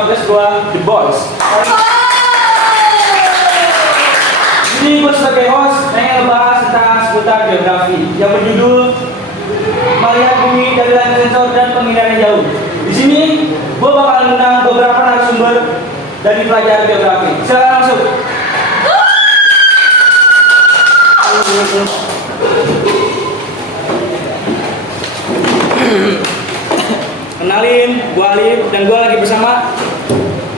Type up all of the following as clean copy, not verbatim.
podcast gua The Boys. Ini gue sebagai host pengen ngebahas tentang seputar geografi yang berjudul melihat bumi dari layar sensor dan pengindaran jauh. Di sini gue bakal mengundang beberapa narasumber dari pelajaran geografi. Silakan masuk. Kenalin, gue Alif dan gue lagi bersama.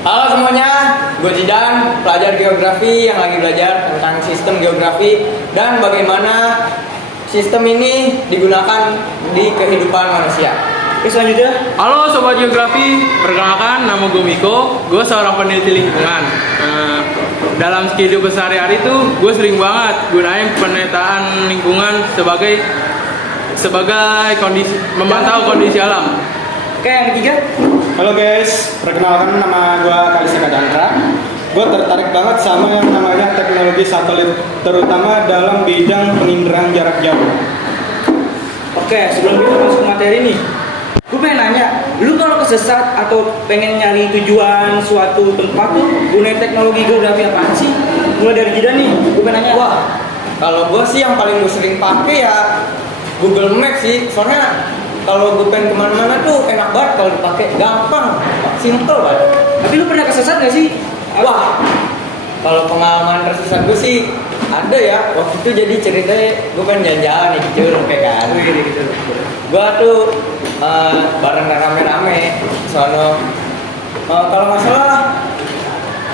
Halo semuanya, gue Jidan, pelajar geografi yang lagi belajar tentang sistem geografi dan bagaimana sistem ini digunakan di kehidupan manusia. Oke, selanjutnya. Halo Sobat Geografi, perkenalkan nama gue Miko, gue seorang peneliti lingkungan. Dalam kehidupan sehari-hari tuh gue sering banget gunain pemetaan lingkungan sebagai kondisi memantau kondisi alam. Oke, yang ketiga. Halo guys, perkenalkan nama gue Kalisa Kadandra. Gue tertarik banget sama yang namanya teknologi satelit, terutama dalam bidang penginderaan jarak jauh. Oke, sebelum kita masuk ke materi nih, gue pengen nanya, lu kalau kesesat atau pengen nyari tujuan suatu tempat tuh gunain teknologi geografi apaan sih? Mulai dari Jidan nih, gue pengen nanya. Wah, kalau gue sih yang paling gue sering pakai ya Google Maps sih, soalnya kalau gue pengen kemana-mana tuh enak banget kalau dipakai, gampang, simple banget. Tapi lu pernah kesesat gak sih? Wah, kalau pengalaman tersesat gue sih ada ya. Waktu itu jadi ceritanya gue pengen jalan-jalan nih di Curug kayak kan. Gitu. Gue tuh bareng rame-rame sono, kalau nggak salah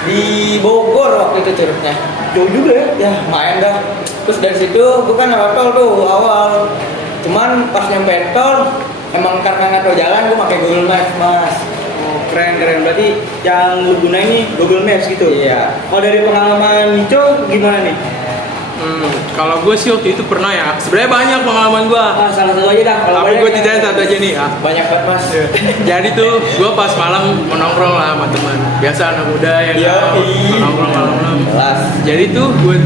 di Bogor waktu itu Curugnya. Jauh juga ya? Ya main dah. Terus dari situ gue kan lewat tol tuh awal. Cuman pas nyampe tol, emang karena nggak tahu jalan gue pakai Google Maps mas. Oh, keren. Berarti yang lu gunain nih Google Maps gitu? Iya. Kalau dari pengalaman Nico gimana nih? Kalau gue sih waktu itu pernah ya, sebenarnya banyak pengalaman gue. Salah satu aja dah. Kalau Tapi banyak gue ya. ceritain satu aja nih ya. Banyak banget mas. Jadi tuh gue pas malam menongkrong lah sama teman. Biasa anak muda yang menongkrong malam-malam. Kelas. Jadi tuh gue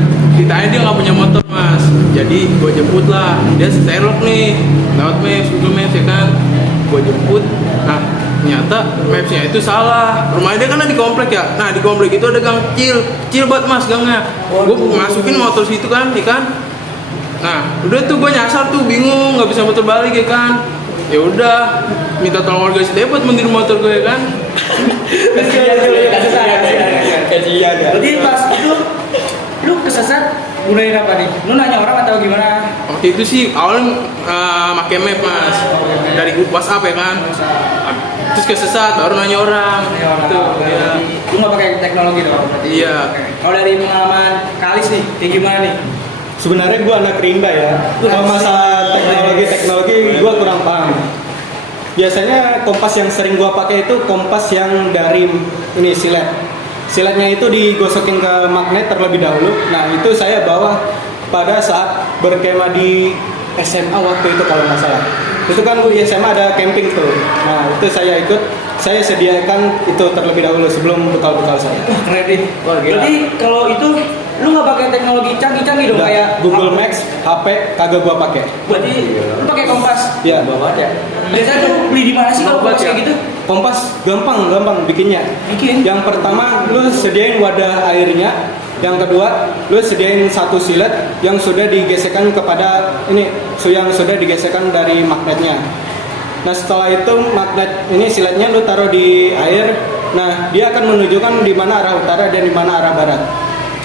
ditanya dia nggak punya motor mas. Jadi gue jemput lah. Dia Sherlock nih, lewat Maps, Google Maps ya kan. Gue jemput. Nah ternyata mapsnya itu salah. Rumahnya dia kan ada di komplek ya. Nah di komplek itu ada gang kecil banget mas gangnya. Gue masukin motor situ kan, ya kan. Nah udah tuh gue nyasar tuh bingung, nggak bisa muter balik ya kan. Ya udah minta tolong warga sini buat mundur motor gue ya kan. Kasihan ya. Berarti pas itu lu kesesat gunain apa nih? Lu nanya orang atau gimana? Waktu itu sih awalnya pakai map mas dari grup WhatsApp ya kan. Terus kesesat baru nanya orang. Tuh, ya. Lu nggak pakai teknologi dong? Berarti. Iya. Kalau dari pengalaman Kalis nih, kayak gimana nih? Sebenarnya gue anak rimba ya. Kalau masalah teknologi gue kurang paham. Biasanya kompas yang sering gue pakai itu kompas yang dari ini silet. Siletnya itu digosokin ke magnet terlebih dahulu. Nah itu saya bawa pada saat berkemah di SMA waktu itu kalau nggak salah. Itu kan di SMA ada camping tuh. Nah itu saya ikut. Saya sediakan itu terlebih dahulu sebelum bekal-bekal saya. Keren nih. Wah, gila. Jadi kalau itu lu nggak pakai teknologi canggih-canggih dong Udah, kayak Google Maps, HP kagak gua pakai. Berarti lu pakai kompas. Ya, Bawa ya. Biasanya lu beli di mana sih kalau kompas kayak gitu? kompas gampang bikinnya. Bikin. Yang pertama lu sediain wadah airnya. Yang kedua, lu sediain satu silet yang sudah digesekkan kepada ini, yang sudah digesekkan dari magnetnya. Nah setelah itu magnet ini siletnya lu taruh di air. Nah dia akan menunjukkan di mana arah utara dan di mana arah barat.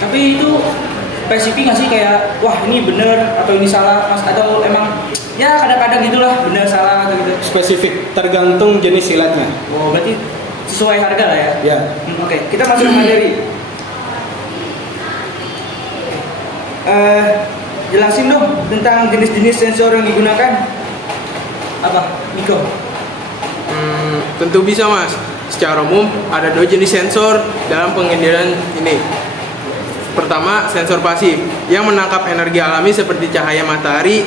Tapi itu spesifik nggak sih kayak wah ini bener atau ini salah mas atau emang ya kadang-kadang gitulah bener salah atau gitu. Spesifik, tergantung jenis siletnya. Oh berarti sesuai harga lah ya. Ya. Oke, kita masuk ke materi. Jelasin dong tentang jenis-jenis sensor yang digunakan. Apa, Niko? Tentu bisa mas. Secara umum ada dua jenis sensor dalam penginderaan ini. Pertama sensor pasif yang menangkap energi alami seperti cahaya matahari.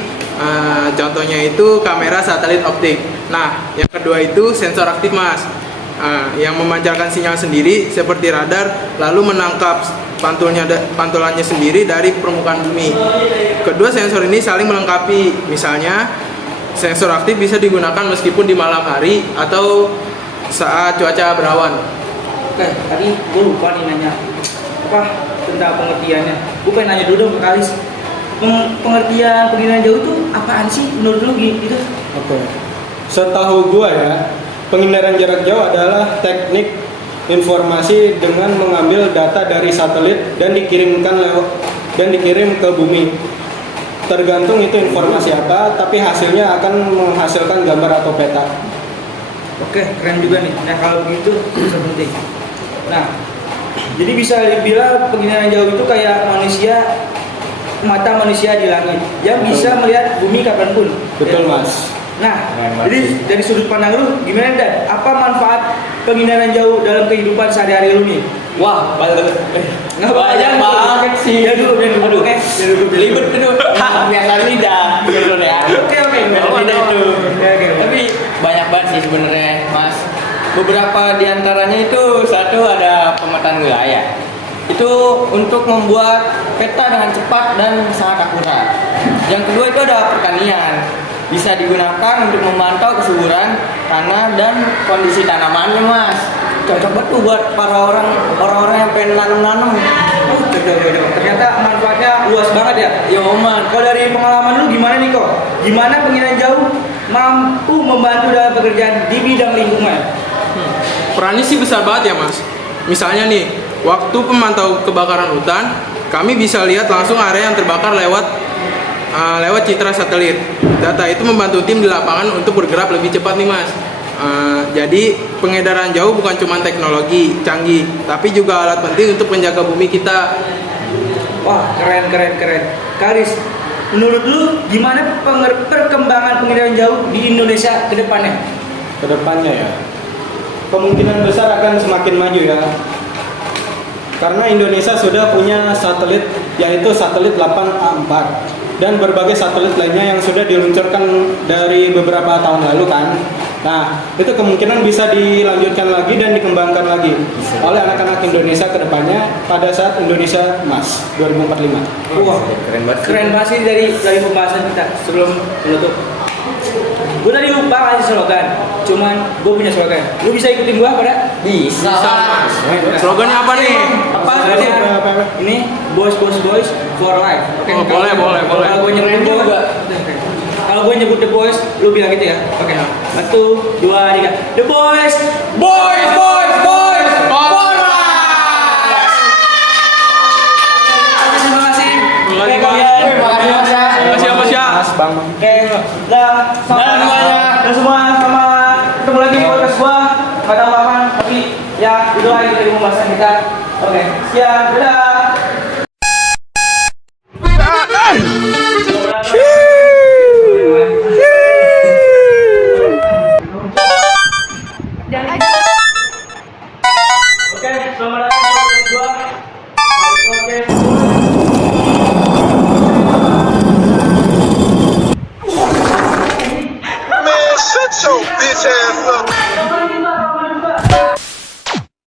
Contohnya itu kamera satelit optik. Nah yang kedua itu sensor aktif mas. Yang memancarkan sinyal sendiri seperti radar lalu menangkap pantulannya sendiri dari permukaan bumi. Kedua sensor ini saling melengkapi. Misalnya sensor aktif bisa digunakan meskipun di malam hari atau saat cuaca berawan. Oke, tadi gue lupa nih nanya apa tentang pengertiannya. Gue pengen nanya dulu dong ke Kalis. Pengertian pengirahan jauh itu apaan sih menurut lu gitu? Oke. Setahu gua ya, pengindaran jarak jauh adalah teknik informasi dengan mengambil data dari satelit dan dikirim ke bumi. Tergantung itu informasi apa, tapi hasilnya akan menghasilkan gambar atau peta. Oke, keren juga nih. Nah kalau begitu bisa penting. Nah, jadi bisa dibilang pengirahan jauh itu kayak mata manusia di langit yang bisa melihat bumi kapanpun. Betul, Ya. Mas. Nah, jadi dari sudut pandang lu gimana Dan? Apa manfaat penghindaran jauh dalam kehidupan sehari-hari lu nih? Wah, banyak banget sih. Ya dulu, aduh. Oke, Libet itu. Biasa lidah dulu ya. Oke. Lidah itu. Oke. Tapi banyak banget sih sebenarnya, Mas. Beberapa diantaranya itu satu ada pemetaan wilayah. Itu untuk membuat peta dengan cepat dan sangat akurat. Yang kedua itu ada pertanian. Bisa digunakan untuk memantau kesuburan tanah dan kondisi tanamannya, Mas. Cocok banget tuh buat para orang-orang yang pengen nanam-nanam. Oh, cocok. Ternyata manfaatnya luas banget ya. Yo, man. Kalau dari pengalaman lu gimana nih kok? Gimana penghindaran jauh mampu membantu dalam pekerjaan di bidang lingkungan? Perannya sih besar banget ya Mas. Misalnya nih, waktu pemantau kebakaran hutan, kami bisa lihat langsung area yang terbakar lewat citra satelit. Data itu membantu tim di lapangan untuk bergerak lebih cepat nih Mas. Jadi pengedaran jauh bukan cuma teknologi canggih, tapi juga alat penting untuk menjaga bumi kita. Wah, keren. Karis, menurut lu gimana perkembangan penghindaran jauh di Indonesia ke depannya? Kedepannya ya, kemungkinan besar akan semakin maju ya. Karena Indonesia sudah punya satelit, yaitu satelit 8A4 dan berbagai satelit lainnya yang sudah diluncurkan dari beberapa tahun lalu kan. Nah, itu kemungkinan bisa dilanjutkan lagi dan dikembangkan lagi oleh anak-anak Indonesia ke depannya pada saat Indonesia Emas 2045. Wah, keren banget sih dari pembahasan kita sebelum menutup. Gue tadi lupa kasih slogan, cuman gue punya slogan. Lu bisa ikutin gue pada? Bisa, Mas. Slogannya apa nih? Apa? Ini boys for life. Oke, Oh, boleh. Kalau gue nyebut Keren juga. Kalau gue nyebut the boys, lu bilang gitu ya. Oke. 1, 2, 3. The boys. Boys. Terima kasih. Terima kasih, Oke, Bang. kalian. Terima kasih, Mas, ya. Terima kasih Mas ya. Bang. Oke, dah semuanya. Dan semua sama ketemu lagi di podcast gua. Gak tahu kapan, tapi ya itu aja dari pembahasan kita. Oke, siap, dadah.